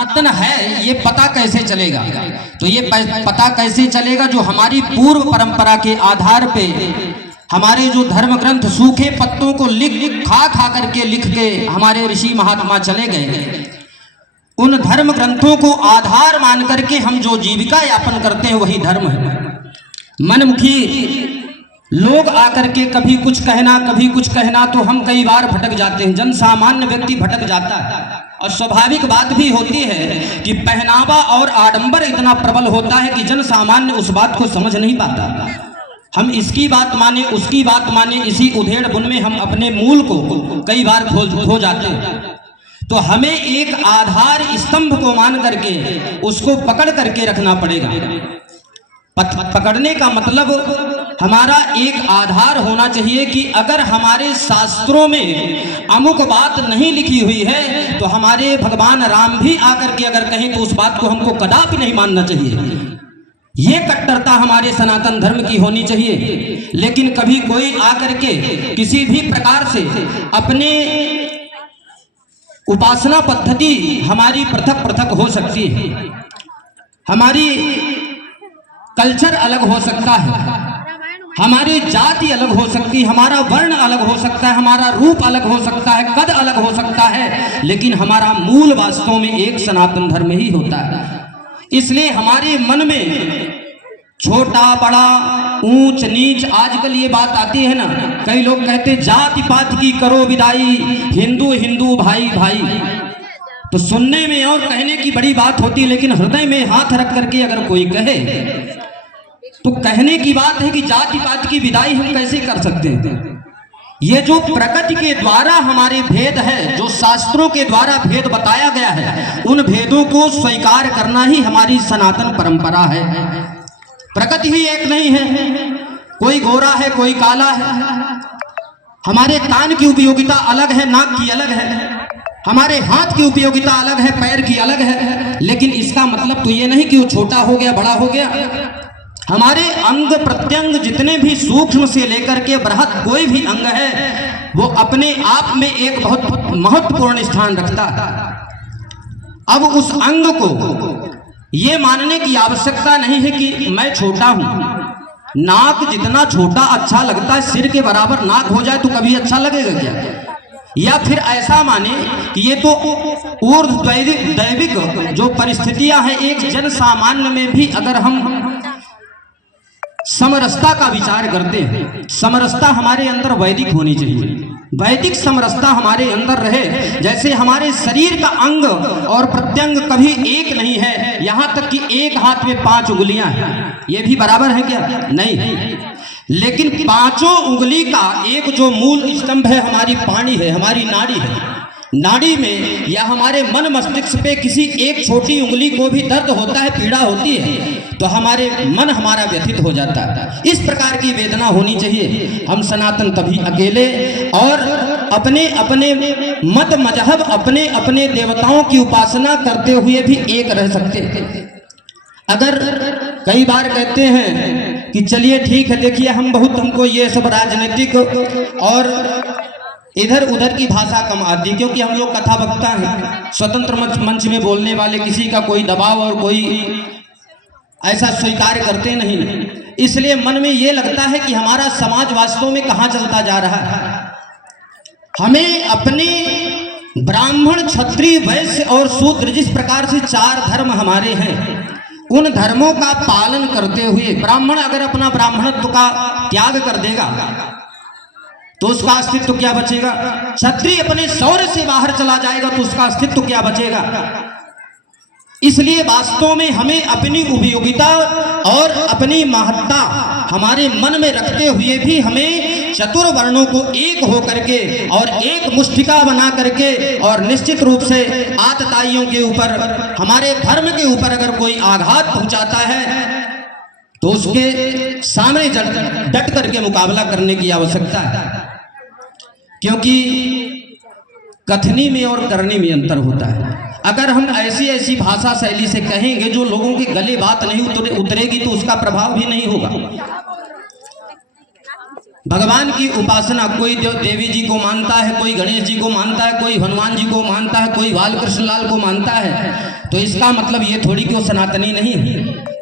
सनातन है ये पता कैसे चलेगा? तो ये पता कैसे चलेगा? जो हमारी पूर्व परंपरा के आधार पे हमारे जो धर्म ग्रंथ सूखे पत्तों को लिख खा करके लिख के हमारे ऋषि महात्मा चले गए, उन धर्म ग्रंथों को आधार मान करके हम जो जीविका यापन करते हैं वही धर्म है। मनमुखी लोग आकर के कभी कुछ कहना तो हम कई बार भटक जाते हैं। जन सामान्य व्यक्ति भटक जाता है और स्वाभाविक बात भी होती है कि पहनावा और आडंबर इतना प्रबल होता है कि जन सामान्य उस बात को समझ नहीं पाता। हम इसकी बात माने उसकी बात माने, इसी उधेड़ बुन में हम अपने मूल को कई बार खो जाते हैं। तो हमें एक आधार स्तंभ को मान करके उसको पकड़ करके रखना पड़ेगा। पकड़ने का मतलब हमारा एक आधार होना चाहिए कि अगर हमारे शास्त्रों में अमुक बात नहीं लिखी हुई है तो हमारे भगवान राम भी आकर के अगर कहें तो उस बात को हमको कदापि नहीं मानना चाहिए। ये कट्टरता हमारे सनातन धर्म की होनी चाहिए। लेकिन कभी कोई आकर के किसी भी प्रकार से अपने उपासना पद्धति हमारी पृथक पृथक हो सकती है, हमारी कल्चर अलग हो सकता है, हमारी जाति अलग हो सकती है, हमारा वर्ण अलग हो सकता है, हमारा रूप अलग हो सकता है, कद अलग हो सकता है, लेकिन हमारा मूल वास्तव में एक सनातन धर्म ही होता है। इसलिए हमारे मन में छोटा बड़ा ऊंच नीच, आजकल ये बात आती है ना, कई लोग कहते जाति पात की करो विदाई, हिंदू हिंदू भाई भाई। तो सुनने में और कहने की बड़ी बात होती है, लेकिन हृदय में हाथ रख करके अगर कोई कहे तो कहने की बात है कि जाति पात की विदाई हम कैसे कर सकते हैं? ये जो प्रकृति के द्वारा हमारे भेद है, जो शास्त्रों के द्वारा भेद बताया गया है, उन भेदों को स्वीकार करना ही हमारी सनातन परंपरा है। प्रकृति ही एक नहीं है, कोई गोरा है कोई काला है, हमारे कान की उपयोगिता अलग है, नाक की अलग है, हमारे हाथ की उपयोगिता अलग है, पैर की अलग है, लेकिन इसका मतलब तो ये नहीं कि वो छोटा हो गया बड़ा हो गया। हमारे अंग प्रत्यंग जितने भी सूक्ष्म से लेकर के बृहत कोई भी अंग है वो अपने आप में एक बहुत महत्वपूर्ण स्थान रखता है। अब उस अंग को ये मानने की आवश्यकता नहीं है कि मैं छोटा हूं। नाक जितना छोटा अच्छा लगता है, सिर के बराबर नाक हो जाए तो कभी अच्छा लगेगा क्या? या फिर ऐसा माने कि ये तो ऊर्ध्व दैविक जो परिस्थितियां हैं, एक जन सामान्य में भी अगर हम समरसता का विचार करते हैं, समरसता हमारे अंदर वैदिक होनी चाहिए। वैदिक समरसता हमारे अंदर रहे। जैसे हमारे शरीर का अंग और प्रत्यंग कभी एक नहीं है, यहां तक कि एक हाथ में 5 उंगलियां हैं, ये भी बराबर है क्या? नहीं। लेकिन 5 उंगली का एक जो मूल स्तंभ है हमारी पानी है, हमारी नाड़ी है। नाड़ी में या हमारे मन मस्तिष्क पे किसी एक छोटी उंगली को भी दर्द होता है, पीड़ा होती है, तो हमारे मन हमारा व्यथित हो जाता है। इस प्रकार की वेदना होनी चाहिए। हम सनातन तभी अकेले और अपने अपने मत मजहब, अपने अपने देवताओं की उपासना करते हुए भी एक रह सकते हैं। अगर कई बार कहते हैं कि चलिए ठीक है, देखिए हमको ये सब राजनीतिक और इधर उधर की भाषा कम आती, क्योंकि हम लोग कथा वक्ता हैं, स्वतंत्र मंच में बोलने वाले, किसी का कोई दबाव और कोई ऐसा स्वीकार करते नहीं। इसलिए मन में ये लगता है कि हमारा समाज वास्तव में कहाँ चलता जा रहा है। हमें अपने ब्राह्मण क्षत्रिय वैश्य और शूद्र, जिस प्रकार से 4 धर्म हमारे हैं, उन धर्मों का पालन करते हुए, ब्राह्मण अगर अपना ब्राह्मणत्व का त्याग कर देगा तो उसका अस्तित्व क्या बचेगा? क्षत्रिय अपने शौर्य से बाहर चला जाएगा तो उसका अस्तित्व क्या बचेगा? इसलिए वास्तव में हमें अपनी उपयोगिता और अपनी महत्ता हमारे मन में रखते हुए भी हमें चतुर्वर्णों को एक हो करके और एक मुष्टिका बना करके, और निश्चित रूप से आतताइयों के ऊपर, हमारे धर्म के ऊपर अगर कोई आघात पहुंचाता है तो उसके सामने डट करके मुकाबला करने की आवश्यकता है। क्योंकि कथनी में और करनी में अंतर होता है। अगर हम ऐसी भाषा शैली से कहेंगे जो लोगों के गले बात नहीं उतरेगी तो उसका प्रभाव भी नहीं होगा। भगवान की उपासना कोई देवी जी को मानता है, कोई गणेश जी को मानता है, कोई हनुमान जी को मानता है, कोई बाल कृष्ण लाल को मानता है, तो इसका मतलब ये थोड़ी कि वो सनातनी नहीं है।